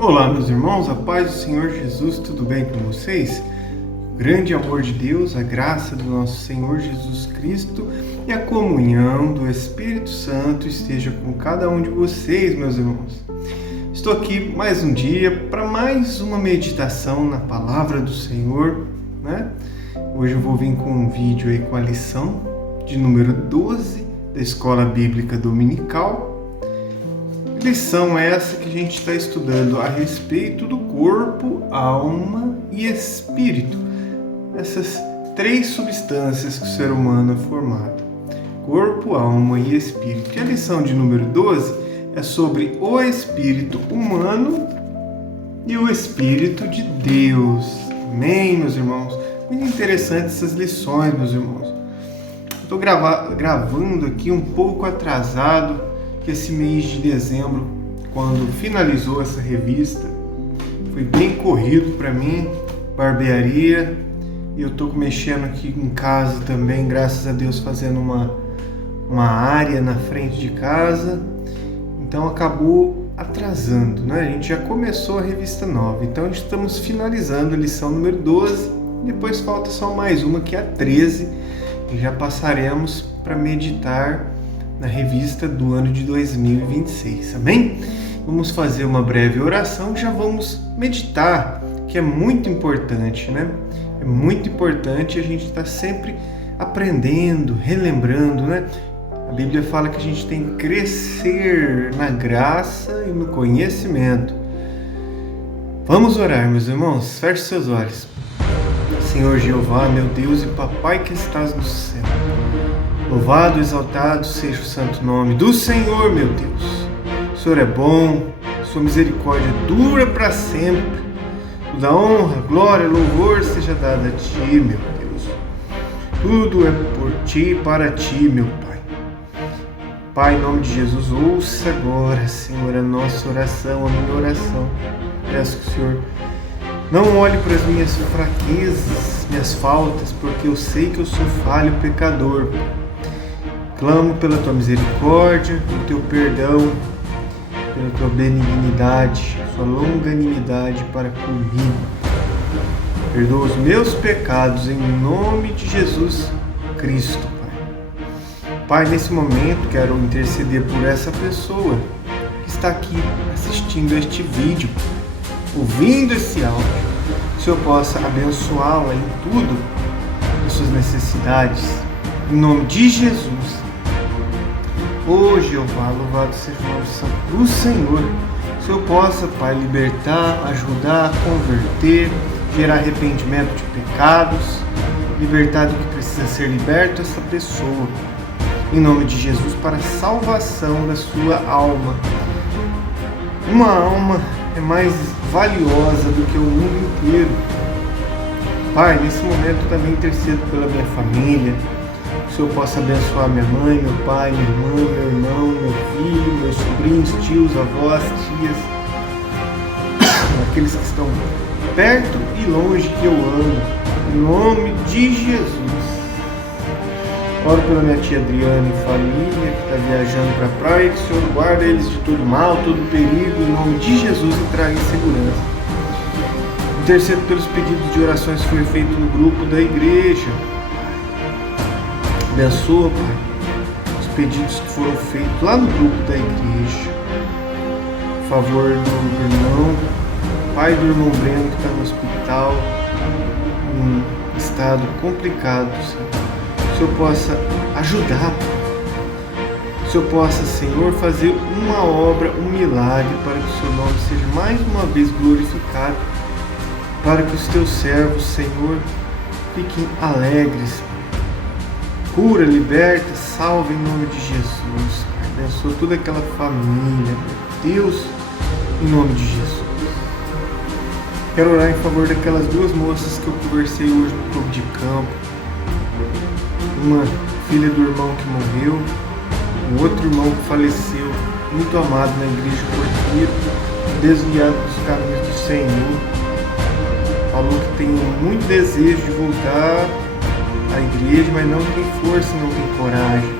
Olá, meus irmãos, a paz do Senhor Jesus, tudo bem com vocês? O grande amor de Deus, a graça do nosso Senhor Jesus Cristo e a comunhão do Espírito Santo esteja com cada um de vocês, meus irmãos. Estou aqui mais um dia para mais uma meditação na palavra do Senhor, né? Hoje eu vou vir com um vídeo aí com a lição de número 12 da Escola Bíblica Dominical. Lição essa que a gente está estudando a respeito do corpo, alma e espírito. Essas três substâncias que o ser humano é formado. Corpo, alma e espírito. E a lição de número 12 é sobre o espírito humano e o espírito de Deus. Amém, meus irmãos? Muito interessante essas lições, meus irmãos. Estou gravando aqui um pouco atrasado, que esse mês de dezembro, quando finalizou essa revista, foi bem corrido para mim, barbearia, e eu estou mexendo aqui em casa também, graças a Deus, fazendo uma área na frente de casa, então acabou atrasando, né? A gente já começou a revista nova, então estamos finalizando a lição número 12, depois falta só mais uma, que é a 13, e já passaremos para meditar na revista do ano de 2026, amém? Vamos fazer uma breve oração e já vamos meditar, que é muito importante, né? É muito importante a gente estar sempre aprendendo, relembrando, né? A Bíblia fala que a gente tem que crescer na graça e no conhecimento. Vamos orar, meus irmãos, feche seus olhos. Senhor Jeová, meu Deus e Papai que estás no céu, louvado, exaltado seja o santo nome do Senhor, meu Deus. O Senhor é bom, sua misericórdia dura para sempre. Toda honra, glória, louvor seja dada a Ti, meu Deus. Tudo é por Ti e para Ti, meu Pai. Pai, em nome de Jesus, ouça agora, Senhor, a nossa oração, a minha oração. Peço que o Senhor não olhe para as minhas fraquezas, minhas faltas, porque eu sei que eu sou falho, pecador. Clamo pela Tua misericórdia, pelo Teu perdão, pela Tua benignidade, Sua longanimidade para comigo. Perdoa os meus pecados em nome de Jesus Cristo, Pai. Pai, nesse momento quero interceder por essa pessoa que está aqui assistindo este vídeo, ouvindo esse áudio. Que o Senhor possa abençoá-la em tudo, em suas necessidades, em nome de Jesus. Ô Jeová, louvado seja o nome santo do Senhor. Que o Senhor possa, Pai, libertar, ajudar, converter, gerar arrependimento de pecados, libertar do que precisa ser liberto essa pessoa, em nome de Jesus, para a salvação da sua alma. Uma alma é mais valiosa do que o mundo inteiro. Pai, nesse momento também intercedo pela minha família. Que o Senhor possa abençoar minha mãe, meu pai, minha irmã, meu irmão, meu filho, meus sobrinhos, tios, avós, tias, aqueles que estão perto e longe que eu amo, em nome de Jesus. Oro pela minha tia Adriana e família, que está viajando para a praia, que o Senhor guarda eles de todo mal, todo perigo, em nome de Jesus, e traga em segurança. Intercedo pelos pedidos de orações que foi feito no grupo da igreja. Abençoa, Pai, os pedidos que foram feitos lá no grupo da igreja. Por favor do irmão, pai do irmão Breno, que está no hospital, em estado complicado, Senhor. Que o Senhor possa ajudar, que o Senhor possa, Senhor, fazer uma obra, um milagre, para que o Seu nome seja mais uma vez glorificado, para que os Teus servos, Senhor, fiquem alegres. Cura, liberta, salva em nome de Jesus. Abençoa toda aquela família, meu Deus, em nome de Jesus. Quero orar em favor daquelas duas moças que eu conversei hoje no clube de campo. Uma filha do irmão que morreu, um outro irmão que faleceu, muito amado na igreja Cordeiro, desviado dos caminhos do Senhor. Falou que tem muito desejo de voltar à igreja, mas não tem força, não tem coragem.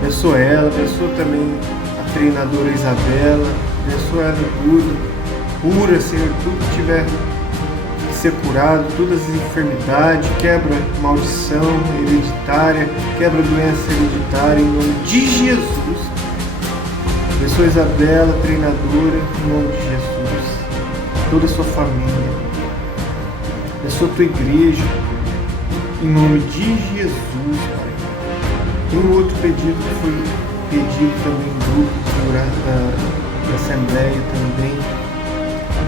Abençoa ela, abençoa também a treinadora Isabela, abençoa ela em tudo. Cura, Senhor, tudo que tiver que ser curado, todas as enfermidades, quebra maldição hereditária, quebra doença hereditária, em nome de Jesus. Abençoa Isabela, treinadora, em nome de Jesus. Toda a sua família. Abençoa a tua igreja, em nome de Jesus, Pai. Tem um outro pedido que foi pedido também em grupo da Assembleia também,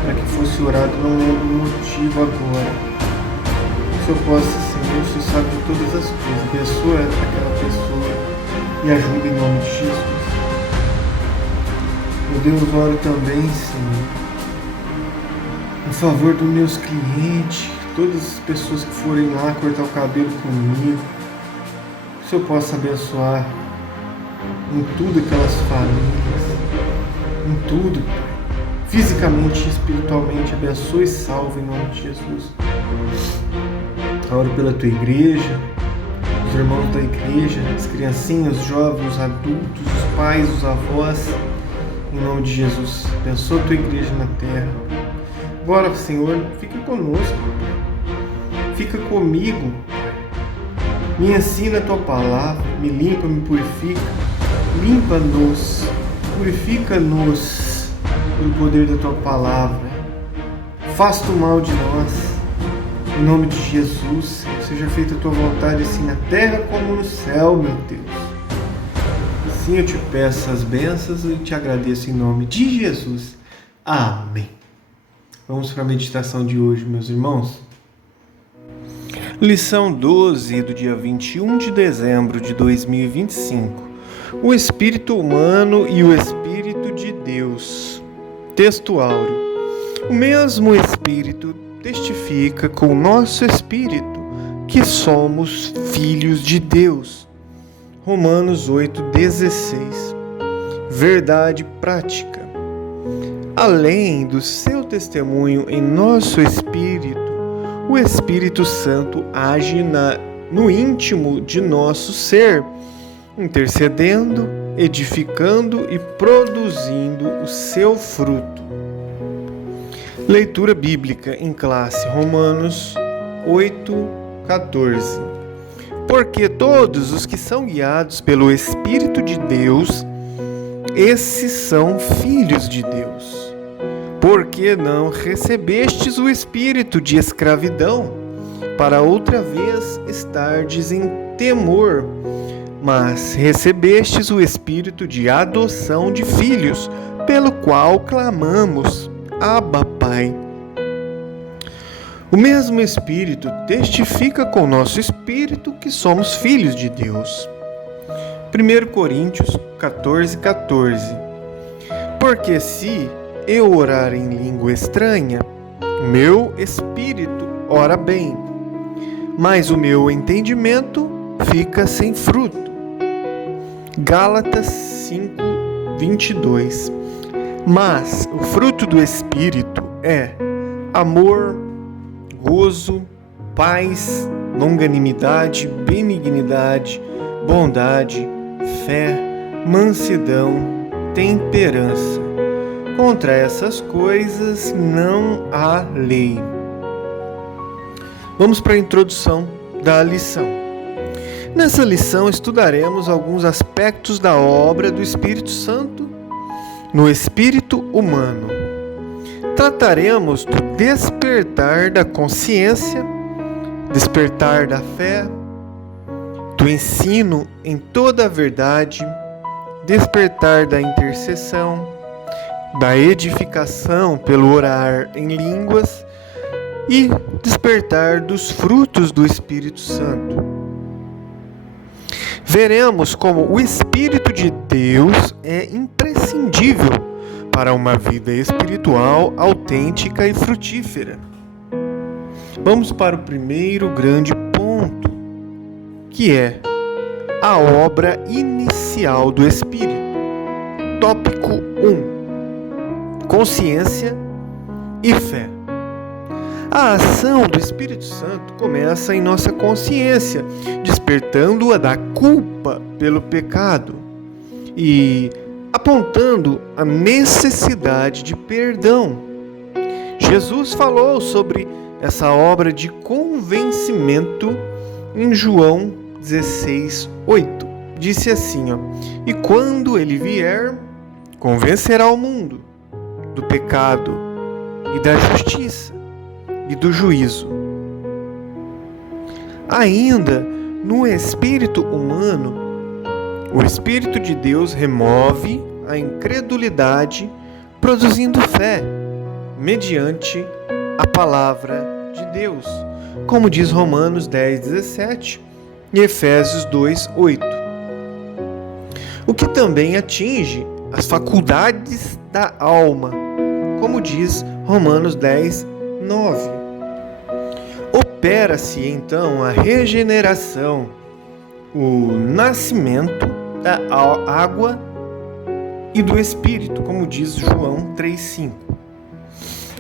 para que fosse orado, não lembro o motivo agora. Que o Senhor possa, Senhor, o Senhor sabe de todas as coisas. Abençoa aquela pessoa e ajuda em nome de Jesus. Meu Deus, oro também, Senhor, em favor dos meus clientes, todas as pessoas que forem lá cortar o cabelo comigo, que o Senhor possa abençoar em tudo aquelas famílias, em tudo, fisicamente e espiritualmente, abençoe e salve em nome de Jesus. Oro pela tua igreja, os irmãos da igreja, as criancinhas, os jovens, os adultos, os pais, os avós, em nome de Jesus. Abençoa a tua igreja na terra. Agora, Senhor, fica conosco, fica comigo, me ensina a tua palavra, me limpa, me purifica, limpa-nos, purifica-nos pelo poder da tua palavra, afasta o mal de nós, em nome de Jesus. Seja feita a tua vontade, assim na terra como no céu, meu Deus. Assim eu te peço as bênçãos e te agradeço em nome de Jesus. Amém. Vamos para a meditação de hoje, meus irmãos. Lição 12 do dia 21 de dezembro de 2025. O espírito humano e o espírito de Deus. Texto áureo. O mesmo espírito testifica com o nosso espírito que somos filhos de Deus. Romanos 8,16. Verdade prática. Além do seu testemunho em nosso espírito, o Espírito Santo age no íntimo de nosso ser, intercedendo, edificando e produzindo o seu fruto. Leitura bíblica em classe, Romanos 8,14. Porque todos os que são guiados pelo Espírito de Deus, esses são filhos de Deus. Porque não recebestes o espírito de escravidão, para outra vez estardes em temor, mas recebestes o espírito de adoção de filhos, pelo qual clamamos, Abba, Pai. O mesmo Espírito testifica com o nosso espírito que somos filhos de Deus. 1 Coríntios 14,14. Porque se eu orar em língua estranha, meu espírito ora bem, mas o meu entendimento fica sem fruto. Gálatas 5:22. Mas o fruto do Espírito é amor, gozo, paz, longanimidade, benignidade, bondade, fé, mansidão, temperança. Contra essas coisas não há lei. Vamos para a introdução da lição. Nessa lição estudaremos alguns aspectos da obra do Espírito Santo no espírito humano. Trataremos do despertar da consciência, despertar da fé, do ensino em toda a verdade, despertar da intercessão, da edificação pelo orar em línguas e despertar dos frutos do Espírito Santo. Veremos como o Espírito de Deus é imprescindível para uma vida espiritual autêntica e frutífera. Vamos para o primeiro grande ponto, que é a obra inicial do Espírito. Tópico 1. Consciência e fé. A ação do Espírito Santo começa em nossa consciência, despertando-a da culpa pelo pecado e apontando a necessidade de perdão. Jesus falou sobre essa obra de convencimento em João 16:8. Disse assim, e quando ele vier, convencerá o mundo do pecado e da justiça e do juízo. Ainda no espírito humano, o Espírito de Deus remove a incredulidade, produzindo fé, mediante a palavra de Deus, como diz Romanos 10:17 e Efésios 2:8. O que também atinge as faculdades da alma, como diz Romanos 10:9. Opera-se então a regeneração, o nascimento da água e do Espírito, como diz João 3:5.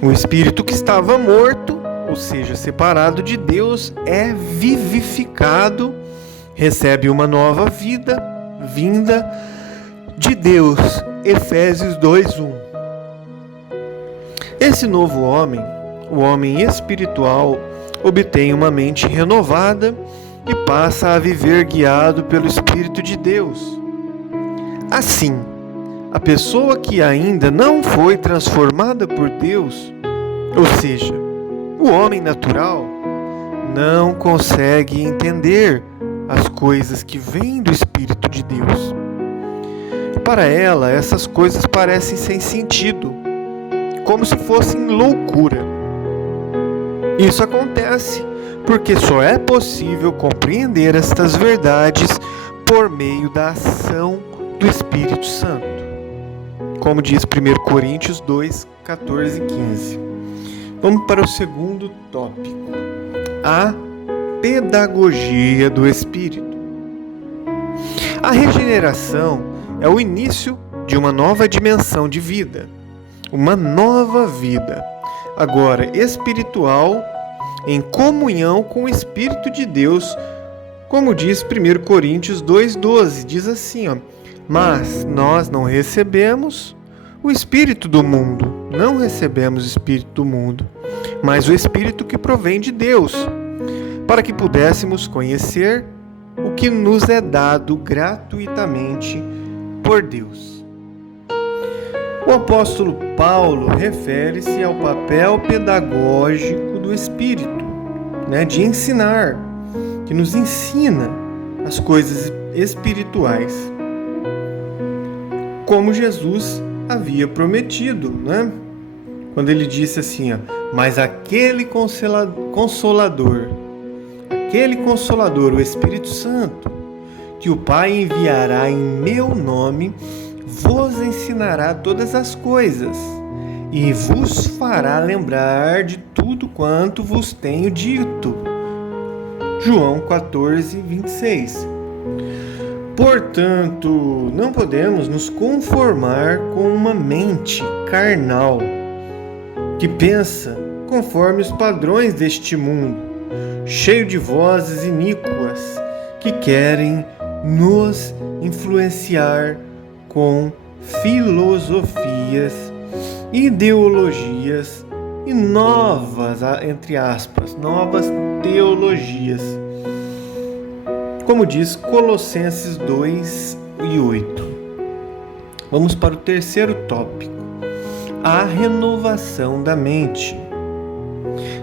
O Espírito que estava morto, ou seja, separado de Deus, é vivificado, recebe uma nova vida, vinda de Deus. Efésios 2:1. Esse novo homem, o homem espiritual, obtém uma mente renovada e passa a viver guiado pelo Espírito de Deus. Assim, a pessoa que ainda não foi transformada por Deus, ou seja, o homem natural, não consegue entender as coisas que vêm do Espírito de Deus. Para ela, essas coisas parecem sem sentido, como se fossem loucura. Isso acontece porque só é possível compreender estas verdades por meio da ação do Espírito Santo, como diz 1 Coríntios 2:14 e 15. Vamos para o segundo tópico, a pedagogia do Espírito. A regeneração é o início de uma nova dimensão de vida, uma nova vida, agora espiritual, em comunhão com o Espírito de Deus, como diz 1 Coríntios 2:12, diz assim, mas nós não recebemos o Espírito do mundo, não recebemos o Espírito do mundo, mas o Espírito que provém de Deus, para que pudéssemos conhecer o que nos é dado gratuitamente por Deus. O apóstolo Paulo refere-se ao papel pedagógico do Espírito, de ensinar, que nos ensina as coisas espirituais, como Jesus havia prometido, quando ele disse assim, mas aquele Consolador, o Espírito Santo, que o Pai enviará em meu nome, vos ensinará todas as coisas e vos fará lembrar de tudo quanto vos tenho dito. João 14:26. Portanto, não podemos nos conformar com uma mente carnal que pensa conforme os padrões deste mundo, cheio de vozes iníquas que querem nos influenciar com filosofias, ideologias e novas, entre aspas, novas teologias, como diz Colossenses 2:8. Vamos para o terceiro tópico, a renovação da mente.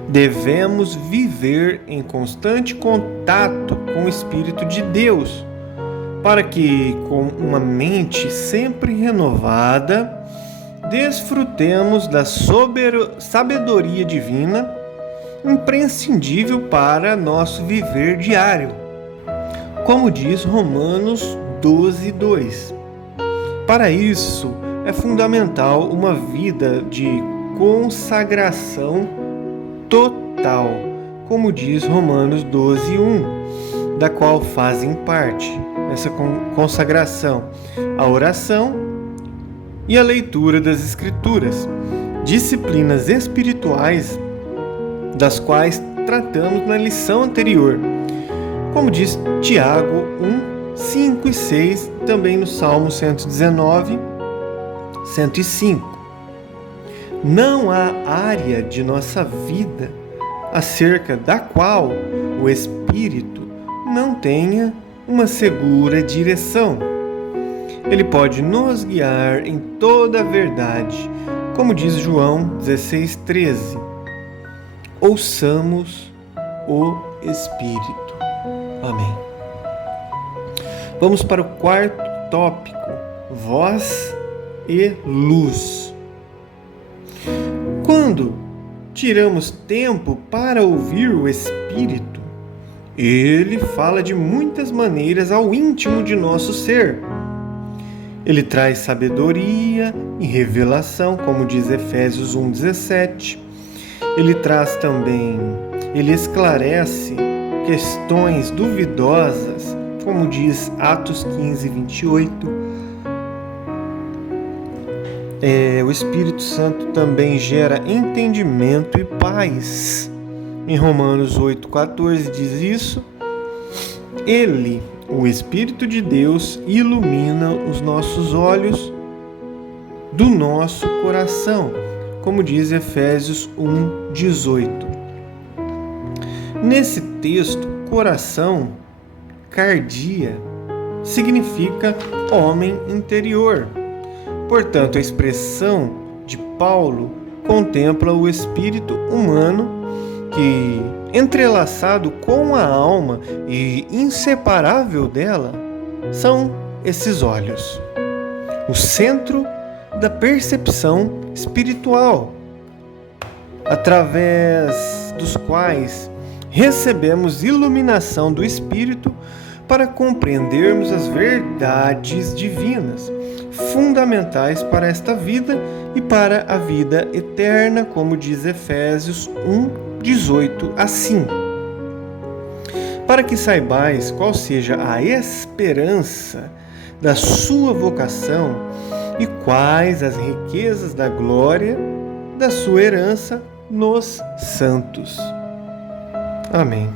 Devemos viver em constante contato com o Espírito de Deus, para que, com uma mente sempre renovada, desfrutemos da sabedoria divina, imprescindível para nosso viver diário, como diz Romanos 12:2. Para isso, é fundamental uma vida de consagração total, como diz Romanos 12:1, da qual fazem parte essa consagração a oração e a leitura das Escrituras, disciplinas espirituais das quais tratamos na lição anterior, como diz Tiago 1:5 e 6, também no Salmo 119, 105. Não há área de nossa vida acerca da qual o Espírito não tenha uma segura direção. Ele pode nos guiar em toda a verdade, como diz João 16:13. Ouçamos o Espírito. Amém. Vamos para o quarto tópico: voz e luz. Quando tiramos tempo para ouvir o Espírito, ele fala de muitas maneiras ao íntimo de nosso ser. Ele traz sabedoria e revelação, como diz Efésios 1:17. Ele esclarece questões duvidosas, como diz Atos 15:28. O Espírito Santo também gera entendimento e paz. Em Romanos 8:14 diz isso. Ele, o Espírito de Deus, ilumina os nossos olhos do nosso coração, como diz Efésios 1:18. Nesse texto, coração, cardia, significa homem interior. Portanto, a expressão de Paulo contempla o espírito humano que, entrelaçado com a alma e inseparável dela, são esses olhos, o centro da percepção espiritual, através dos quais recebemos iluminação do Espírito para compreendermos as verdades divinas, fundamentais para esta vida e para a vida eterna, como diz Efésios 1:18, assim: para que saibais qual seja a esperança da sua vocação e quais as riquezas da glória da sua herança nos santos. Amém.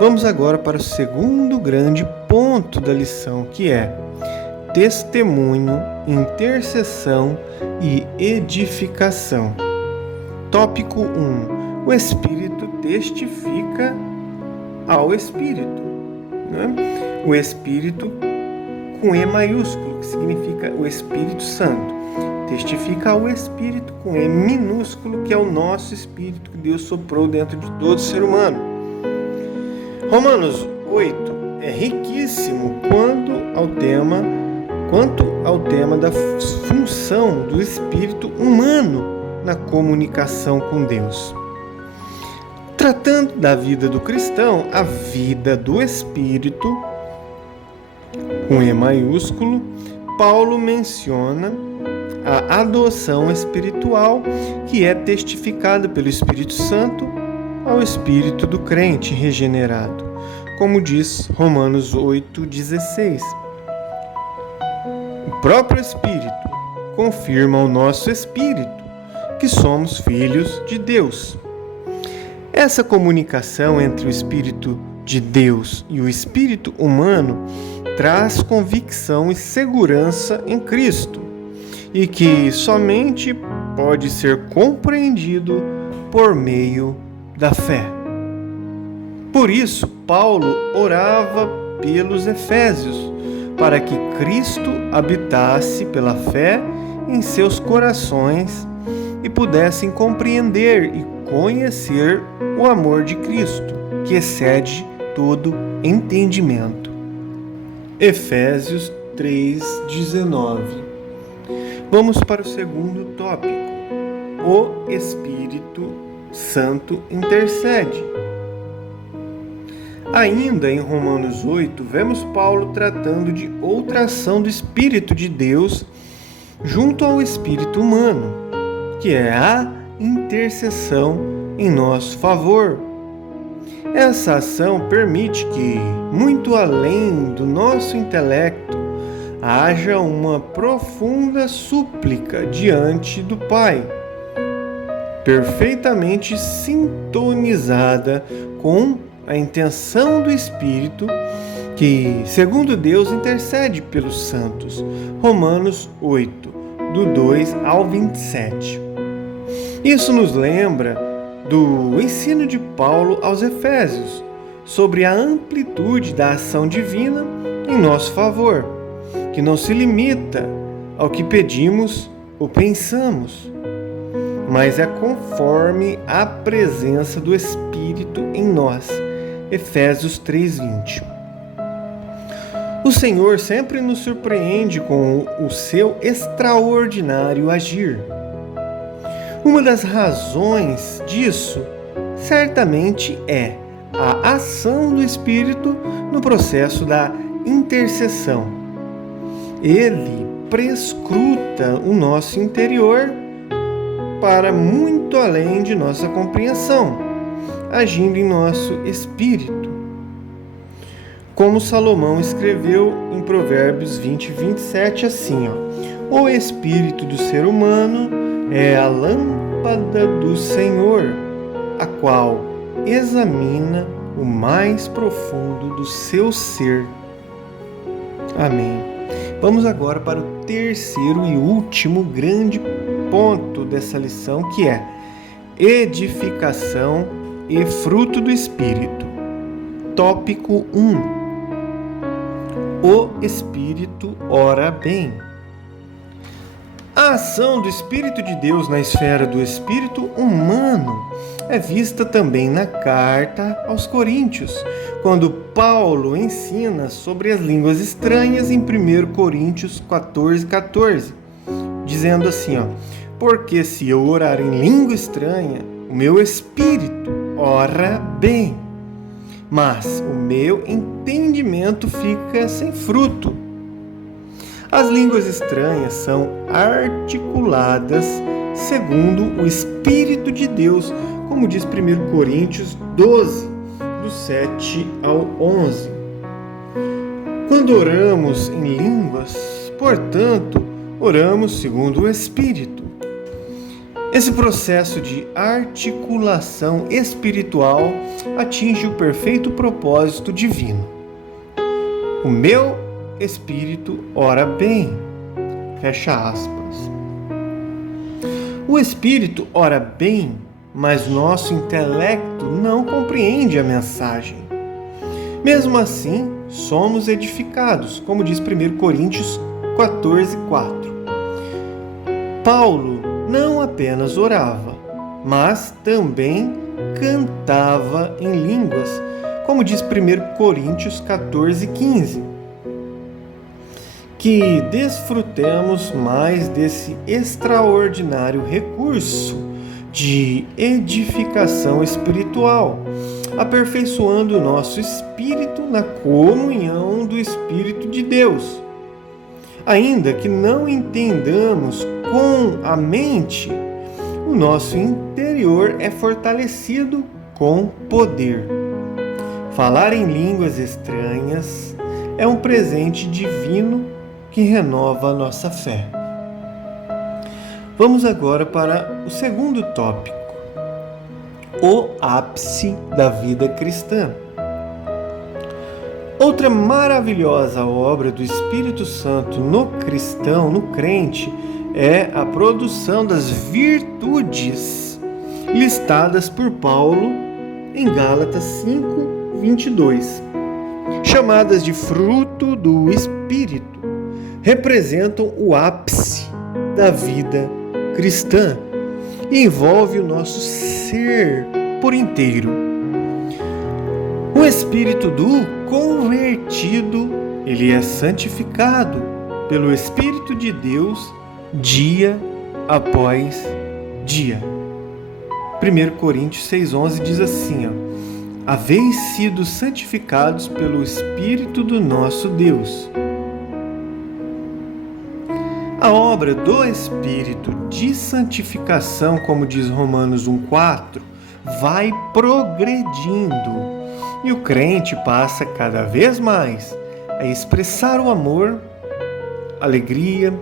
Vamos agora para o segundo grande ponto da lição, que é testemunho, intercessão e edificação. Tópico 1. O Espírito testifica ao Espírito. Né? O Espírito com E maiúsculo, que significa o Espírito Santo. Testifica ao Espírito com E minúsculo, que é o nosso Espírito que Deus soprou dentro de todo ser humano. Romanos 8 é riquíssimo quanto ao tema da função do espírito humano na comunicação com Deus. Tratando da vida do cristão, a vida do espírito, com E maiúsculo, Paulo menciona a adoção espiritual, que é testificada pelo Espírito Santo ao espírito do crente regenerado, como diz Romanos 8:16. O próprio Espírito confirma ao nosso espírito que somos filhos de Deus. Essa comunicação entre o Espírito de Deus e o espírito humano traz convicção e segurança em Cristo, e que somente pode ser compreendido por meio da fé. Por isso, Paulo orava pelos Efésios, para que Cristo habitasse pela fé em seus corações e pudessem compreender e conhecer o amor de Cristo, que excede todo entendimento. Efésios 3:19. Vamos para o segundo tópico. O Espírito Santo intercede. Ainda em Romanos 8, vemos Paulo tratando de outra ação do Espírito de Deus junto ao espírito humano, que é a intercessão em nosso favor. Essa ação permite que, muito além do nosso intelecto, haja uma profunda súplica diante do Pai, perfeitamente sintonizada com a intenção do Espírito, que, segundo Deus, intercede pelos santos. Romanos 8, do 2 ao 27. Isso nos lembra do ensino de Paulo aos Efésios sobre a amplitude da ação divina em nosso favor, que não se limita ao que pedimos ou pensamos, mas é conforme a presença do Espírito em nós. Efésios 3:20. O Senhor sempre nos surpreende com o seu extraordinário agir. Uma das razões disso certamente é a ação do Espírito no processo da intercessão. Ele prescruta o nosso interior para muito além de nossa compreensão, agindo em nosso espírito. Como Salomão escreveu em Provérbios 20:27 assim, o espírito do ser humano é a lâmpada do Senhor, a qual examina o mais profundo do seu ser. Amém. Vamos agora para o terceiro e último grande ponto dessa lição, que é edificação e fruto do Espírito. Tópico 1. O Espírito ora bem. A ação do Espírito de Deus na esfera do espírito humano é vista também na carta aos Coríntios, quando Paulo ensina sobre as línguas estranhas em 1 Coríntios 14:14, dizendo assim, porque se eu orar em língua estranha, o meu espírito ora bem, mas o meu entendimento fica sem fruto. As línguas estranhas são articuladas segundo o Espírito de Deus, como diz 1 Coríntios 12, do 7 ao 11. Quando oramos em línguas, portanto, oramos segundo o Espírito. Esse processo de articulação espiritual atinge o perfeito propósito divino. O meu espírito ora bem. Fecha aspas. O espírito ora bem, mas nosso intelecto não compreende a mensagem. Mesmo assim, somos edificados, como diz 1 Coríntios 14:4. Paulo não apenas orava, mas também cantava em línguas, como diz 1 Coríntios 14:15. Que desfrutemos mais desse extraordinário recurso de edificação espiritual, aperfeiçoando o nosso espírito na comunhão do Espírito de Deus. Ainda que não entendamos com a mente, o nosso interior é fortalecido com poder. Falar em línguas estranhas é um presente divino que renova a nossa fé. Vamos agora para o segundo tópico, o ápice da vida cristã. Outra maravilhosa obra do Espírito Santo no cristão, no crente, é a produção das virtudes listadas por Paulo em Gálatas 5:22, chamadas de fruto do Espírito. Representam o ápice da vida cristã e envolve o nosso ser por inteiro. O espírito do convertido, ele é santificado pelo Espírito de Deus dia após dia. 1 Coríntios 6:11 diz assim, haveis sido santificados pelo Espírito do nosso Deus. A obra do Espírito de santificação, como diz Romanos 1:4, vai progredindo e o crente passa cada vez mais a expressar o amor, alegria,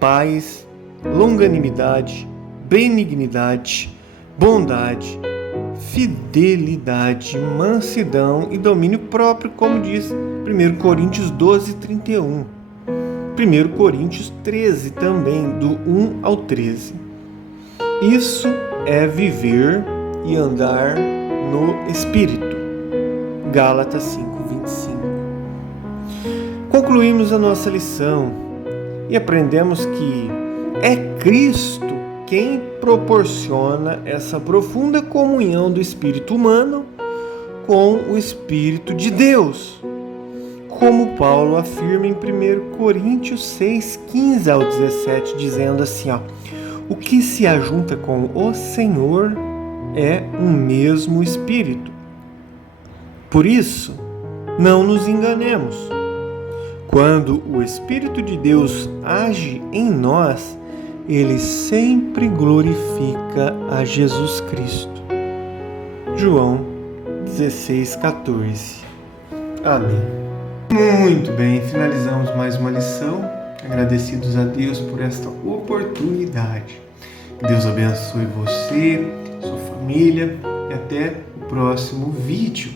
paz, longanimidade, benignidade, bondade, fidelidade, mansidão e domínio próprio, como diz 1 Coríntios 12:31. 1 Coríntios 13 também, do 1 ao 13. Isso é viver e andar no Espírito. Gálatas 5:25. Concluímos a nossa lição e aprendemos que é Cristo quem proporciona essa profunda comunhão do espírito humano com o Espírito de Deus, como Paulo afirma em 1 Coríntios 6:15 ao 17, dizendo assim, o que se ajunta com o Senhor é um mesmo Espírito. Por isso, não nos enganemos. Quando o Espírito de Deus age em nós, ele sempre glorifica a Jesus Cristo. João 16:14. Amém. Muito bem, finalizamos mais uma lição. Agradecidos a Deus por esta oportunidade. Que Deus abençoe você, sua família e até o próximo vídeo.